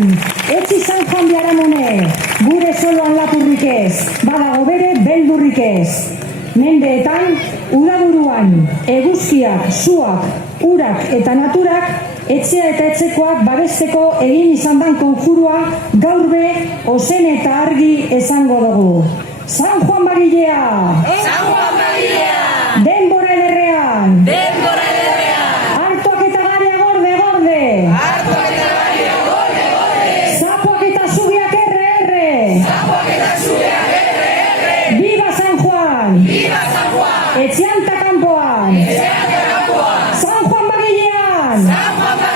Udaguruan, etzi San Juan Biaramone, gure soloan lapurrik ez, badago bere beldurrik ez. Mendeetan, Udaguruan, eguzkiak, suak, urak eta naturak, etxea eta etxekoak babesteko egin izan dan konjurua gaur be ozen eta argi esango dugu. San Juan Bagilea! San Juan Bagilea! Denbora ederrean! Denbora ederrean! Artoak eta garea gorde, gorde! Artoak eta garea gorde, gorde! Zapoak eta zubiak erre, erre! Zapoak eta zubiak erre, erre! Viva San Juan! Viva San Juan! Etxean ta kanpoan! Etxean ta kanpoan! San Juan Bagilean! San Juan Bagilea!